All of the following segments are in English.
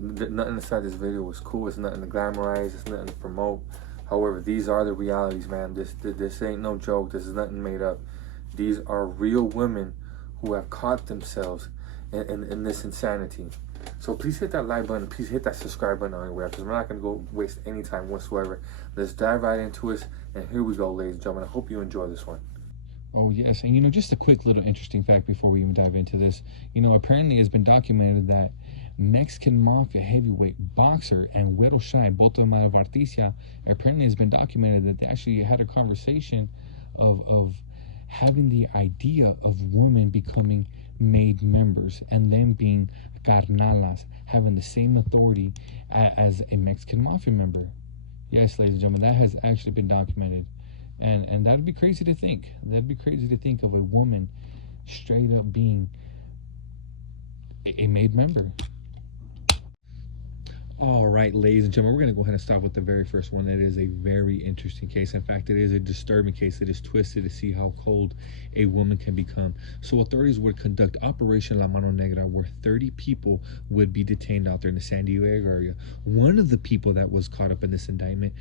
Nothing inside this video was cool. It's nothing to glamorize. It's nothing to promote. However, these are the realities, man. This ain't no joke. This is nothing made up. These are real women who have caught themselves in this insanity. So please hit that like button. Please hit that subscribe button on your way, because we're not going to go waste any time whatsoever. Let's dive right into it. And here we go, ladies and gentlemen. I hope you enjoy this one. Oh, yes. And, just a quick little interesting fact before we even dive into this. Apparently it's been documented that Mexican Mafia heavyweight boxer and Güero Shy, both of them out of Artesia, apparently it's been documented that they actually had a conversation of having the idea of women becoming made members and them being carnalas, having the same authority as a Mexican Mafia member. Yes, ladies and gentlemen, that has actually been documented. And that'd be crazy to think. That'd be crazy to think of a woman straight up being a made member. All right, ladies and gentlemen, we're going to go ahead and start with the very first one. That is a very interesting case. In fact, it is a disturbing case. It is twisted to see how cold a woman can become. So authorities would conduct Operation La Mano Negra, where 30 people would be detained out there in the San Diego area. One of the people that was caught up in this indictment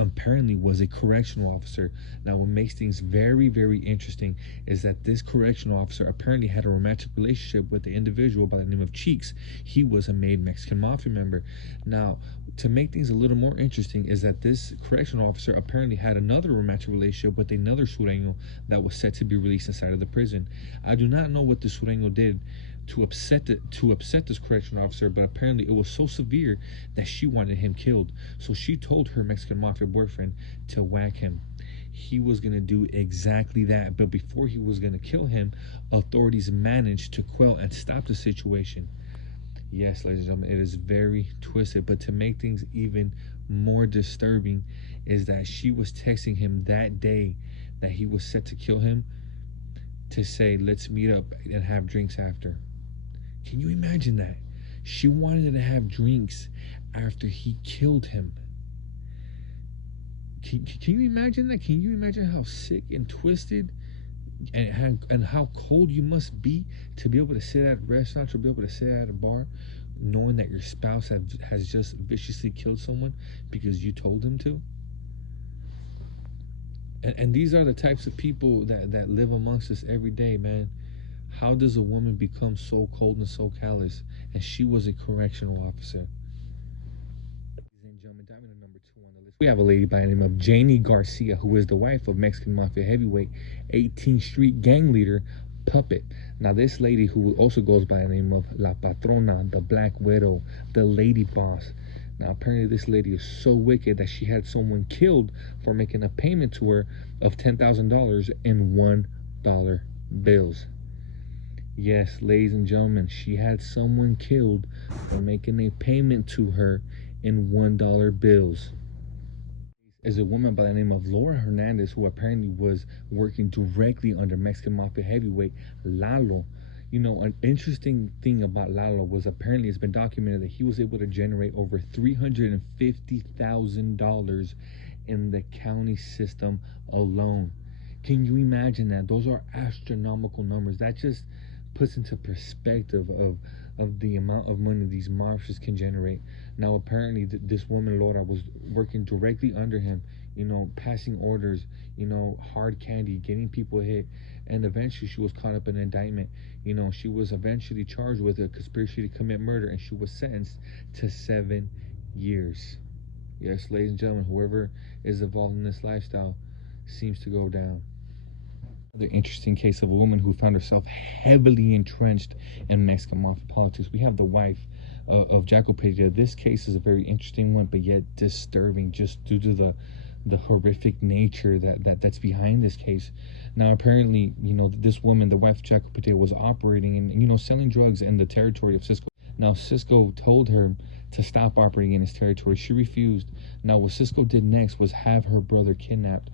apparently was a correctional officer. Now, what makes things very, very interesting is that this correctional officer apparently had a romantic relationship with the individual by the name of Cheeks. He was a made Mexican Mafia member. Now, to make things a little more interesting is that this correctional officer apparently had another romantic relationship with another sureño that was set to be released inside of the prison. I do not know what the sureño did to upset this correctional officer, but apparently it was so severe that she wanted him killed. So she told her Mexican Mafia boyfriend to whack him. He was going to do exactly that, but before he was going to kill him, authorities managed to quell and stop the situation. Yes, ladies and gentlemen, it is very twisted, but to make things even more disturbing is that she was texting him that day that he was set to kill him to say, let's meet up and have drinks after. Can you imagine that? She wanted to have drinks after he killed him. Can you imagine that? Can you imagine how sick and twisted and how cold you must be to be able to sit at a restaurant, to be able to sit at a bar, knowing that your spouse has just viciously killed someone because you told him to? And these are the types of people that live amongst us every day, man. How does a woman become so cold and so callous? And she was a correctional officer. Ladies and gentlemen, diving to number 2 on the list, we have a lady by the name of Janie Garcia, who is the wife of Mexican Mafia heavyweight 18th Street gang leader Puppet. Now, this lady, who also goes by the name of La Patrona, the Black Widow, the Lady Boss. Now, apparently this lady is so wicked that she had someone killed for making a payment to her of $10,000 in $1 bills. Yes, ladies and gentlemen, she had someone killed for making a payment to her in $1 bills. Is a woman by the name of Laura Hernandez, who apparently was working directly under Mexican Mafia heavyweight Lalo. An interesting thing about Lalo was apparently it's been documented that he was able to generate over $350,000 in the county system alone. Can you imagine that? Those are astronomical numbers. That just puts into perspective of the amount of money these mafias can generate. Now, apparently this woman Laura was working directly under him, passing orders, hard candy, getting people hit, and eventually she was caught up in an indictment. She was eventually charged with a conspiracy to commit murder, and she was sentenced to 7 years. Yes, ladies and gentlemen, whoever is involved in this lifestyle seems to go down. Another interesting case of a woman who found herself heavily entrenched in Mexican Mafia politics. We have the wife of Chaka Patel. This case is a very interesting one, but yet disturbing, just due to the horrific nature that's behind this case. Now, apparently, this woman, the wife of Chaka Patel, was operating and selling drugs in the territory of Cisco. Now, Cisco told her to stop operating in his territory. She refused. Now, what Cisco did next was have her brother kidnapped.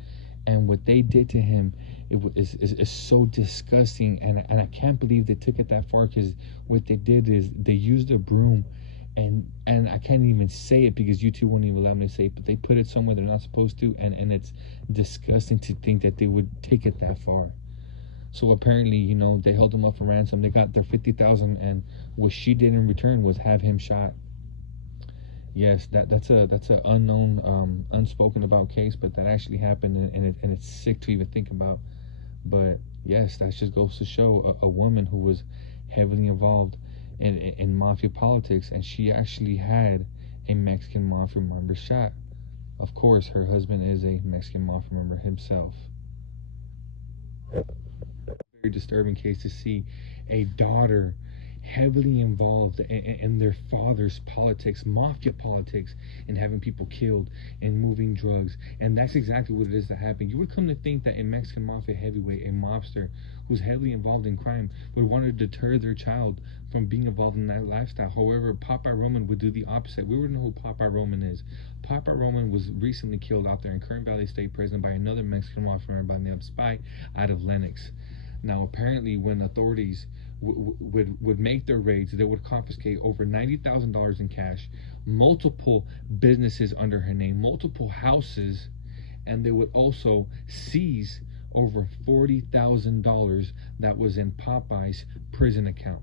And what they did to him is so disgusting, and I can't believe they took it that far, because what they did is they used a broom, and I can't even say it because YouTube won't even allow me to say it, but they put it somewhere they're not supposed to, and it's disgusting to think that they would take it that far. So apparently, they held him up for ransom. They got their $50,000, and what she did in return was have him shot. Yes, that's a unknown, unspoken about case, but that actually happened, and it's sick to even think about. But yes, that just goes to show a woman who was heavily involved in mafia politics, and she actually had a Mexican mafia member shot. Of course, her husband is a Mexican mafia member himself. Very disturbing case to see a daughter heavily involved in their father's politics, mafia politics, and having people killed and moving drugs. And that's exactly what it is that happened. You would come to think that a Mexican mafia heavyweight, a mobster who's heavily involved in crime, would want to deter their child from being involved in that lifestyle. However, Popeye Roman would do the opposite. We would know who Popeye Roman is. Popeye Roman was recently killed out there in Kern Valley State Prison by another Mexican mafia member by the name of Spy out of Lenox. Now, apparently, when authorities would make their raids, they would confiscate over $90,000 in cash, multiple businesses under her name, multiple houses, and they would also seize over $40,000 that was in Popeye's prison account.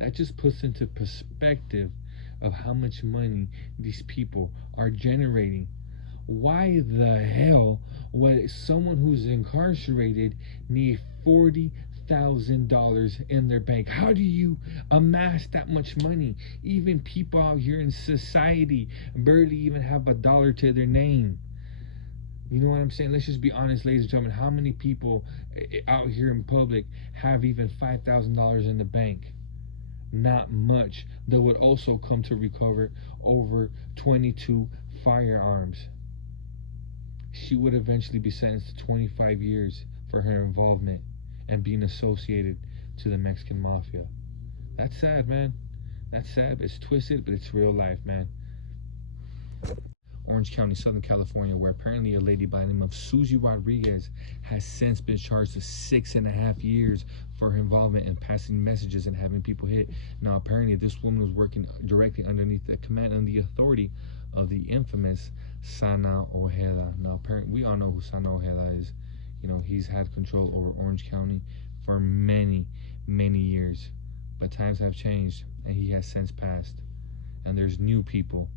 That just puts into perspective of how much money these people are generating. Why the hell would someone who's incarcerated need $40,000 in their bank? How do you amass that much money? Even people out here in society barely even have a dollar to their name. You know what I'm saying? Let's just be honest, ladies and gentlemen. How many people out here in public have even $5,000 in the bank? Not much. That would also come to recover over 22 firearms. She would eventually be sentenced to 25 years for her involvement and being associated to the Mexican mafia. That's sad, man. That's sad. It's twisted, but it's real life, man. Orange County, Southern California, where apparently a lady by the name of Susie Rodriguez has since been charged to 6.5 years for her involvement in passing messages and having people hit. Now, apparently, this woman was working directly underneath the command and the authority of the infamous Sana Ojeda. Now, apparently, we all know who Sana Ojeda is. You know, he's had control over Orange County for many, many years. But times have changed, and he has since passed. And there's new people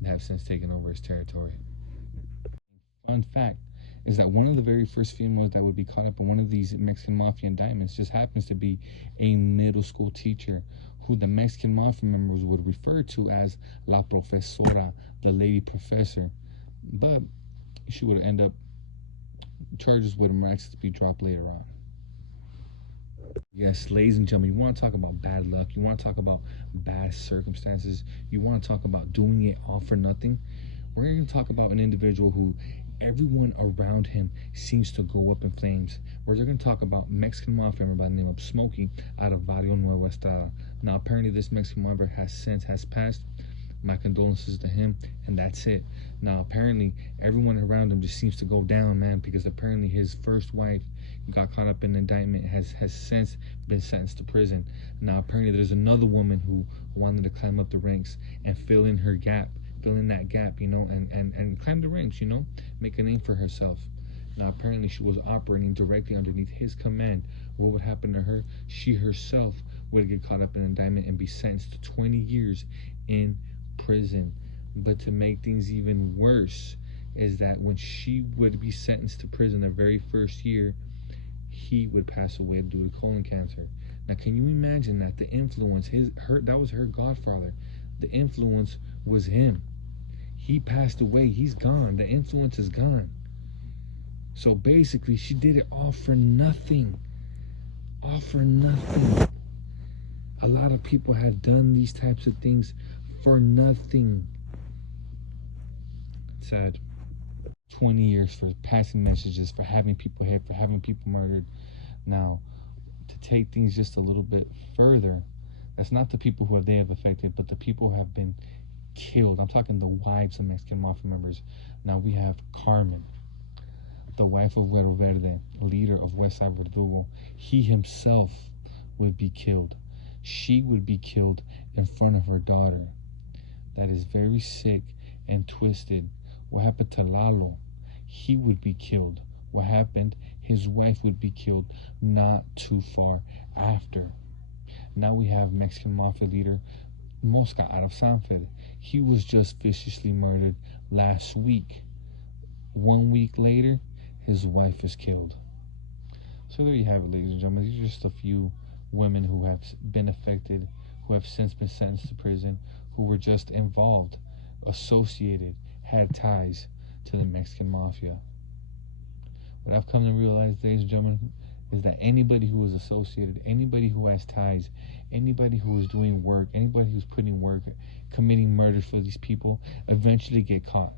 that have since taken over his territory. Fun fact is that one of the very first females that would be caught up in one of these Mexican mafia indictments just happens to be a middle school teacher who the Mexican mafia members would refer to as La Profesora, the lady professor. But she would end up, charges would miraculously be dropped later on. Yes, ladies and gentlemen, you want to talk about bad luck, you want to talk about bad circumstances, you want to talk about doing it all for nothing. We're going to talk about an individual who everyone around him seems to go up in flames. We're going to talk about Mexican mafia member by the name of Smokey out of Barrio Nuevo Estrada. Now, apparently this Mexican member has passed. My condolences to him, and that's it. Now, apparently, everyone around him just seems to go down, man, because apparently his first wife got caught up in an indictment, has since been sentenced to prison. Now, apparently, there's another woman who wanted to climb up the ranks and fill in that gap, you know, and climb the ranks, you know, make a name for herself. Now, apparently, she was operating directly underneath his command. What would happen to her? She herself would get caught up in an indictment and be sentenced to 20 years in prison. But to make things even worse is that when she would be sentenced to prison the very first year, he would pass away due to colon cancer. Now, can you imagine that the influence, that was her godfather. The influence was him. He passed away. He's gone. The influence is gone. So basically, she did it all for nothing. All for nothing. A lot of people have done these types of things for nothing. Sad. 20 years for passing messages, for having people hit, for having people murdered. Now, to take things just a little bit further, that's not the people who they have affected, but the people who have been killed. I'm talking the wives of Mexican mafia members. Now we have Carmen, the wife of Güero Verde, leader of Westside Verdugo. He himself would be killed. She would be killed in front of her daughter. That is very sick and twisted. What happened to Lalo? He would be killed. What happened? His wife would be killed not too far after. Now we have Mexican mafia leader Mosca out of Sanford. He was just viciously murdered last week. 1 week later, his wife is killed. So there you have it, ladies and gentlemen. These are just a few women who have been affected, who have since been sentenced to prison, who were just involved, associated, had ties to the Mexican mafia. What I've come to realize, ladies and gentlemen, is that anybody who is associated, anybody who has ties, anybody who is doing work, anybody who's putting work, committing murders for these people, eventually get caught.